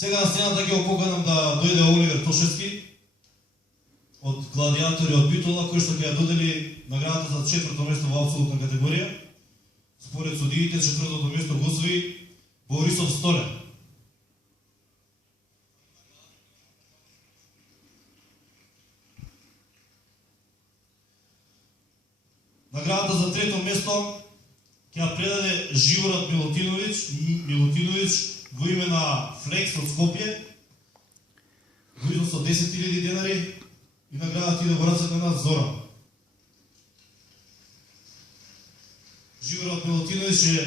Сега на сцената ќе го поканам да дојде Оливер Тошевски од Гладиатори од Битола, кој што ќе ја додели наградата за 4-то место во апсолутна категорија. Според судиите, 4-то место го освои Борисов Столе. Наградата за 3-то место ќе ја предаде Живорад Милутиновиќ во име на Флекс од Скопје, во износ од 10.000 денари, и наградата иде во рацете на Зоран. Живорад Милутиновиќ е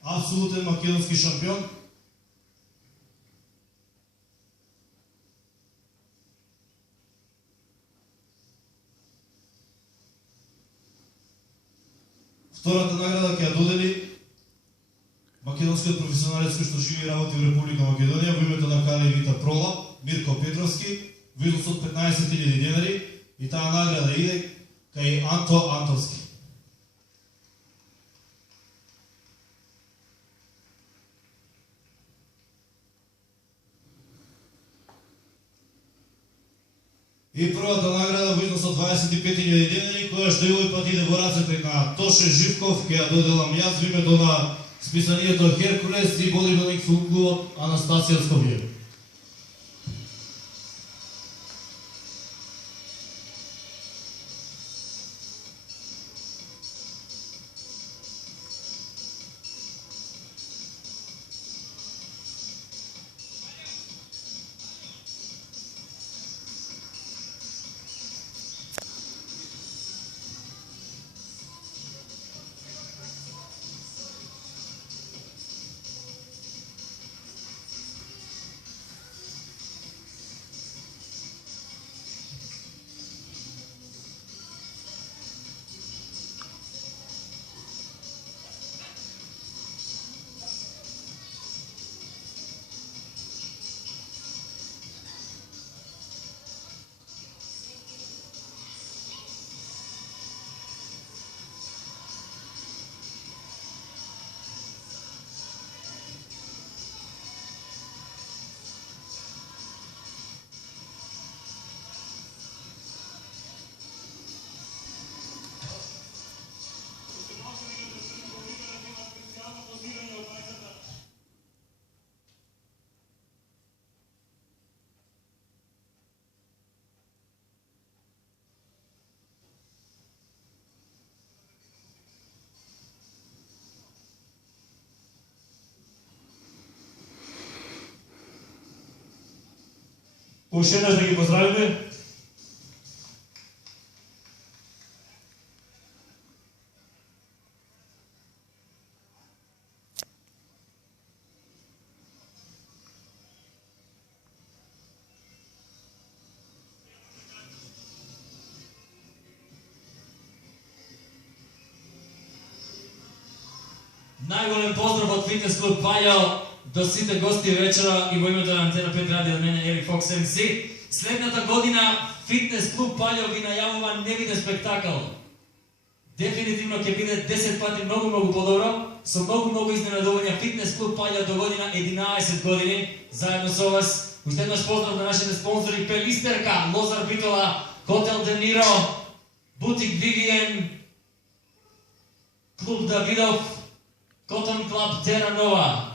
апсолутен македонски шампион. Втората награда ќе ја додели македонскиот професионалец кој што живи и работи во Република Македонија во името на Кали Вита Прола, Мирко Петровски, во износ од 15.000 денари, и таа награда иде кај Анто Антовски. И првата награда во износ од 25.000 денари, која што и овој пат иде во рацете на Тоше Живков, ќе ја доделам јас во името на списанието Херкулес и бодибилдинг клубот Анастасија Скопје. Уште еднаш да ги поздравиме. Најголем поздрав од Фитнес клуб Пајо до сите гости вечера и во името на Антена 5 радио од мене Ери Фокс МС. Следната година Фитнес клуб Пајо ви најавува невиден спектакл. Дефинитивно ќе биде 10 пати многу подобро, со многу изненадувања. Фитнес клуб Пајо до година 11 години, заедно со вас. Уште еднаш поздрав на нашите спонзори: Пелистерка, Лозар Битола, Хотел Де Ниро, Бутик Вивиен, Клуб Давидов, Котон Клаб Тера Нова.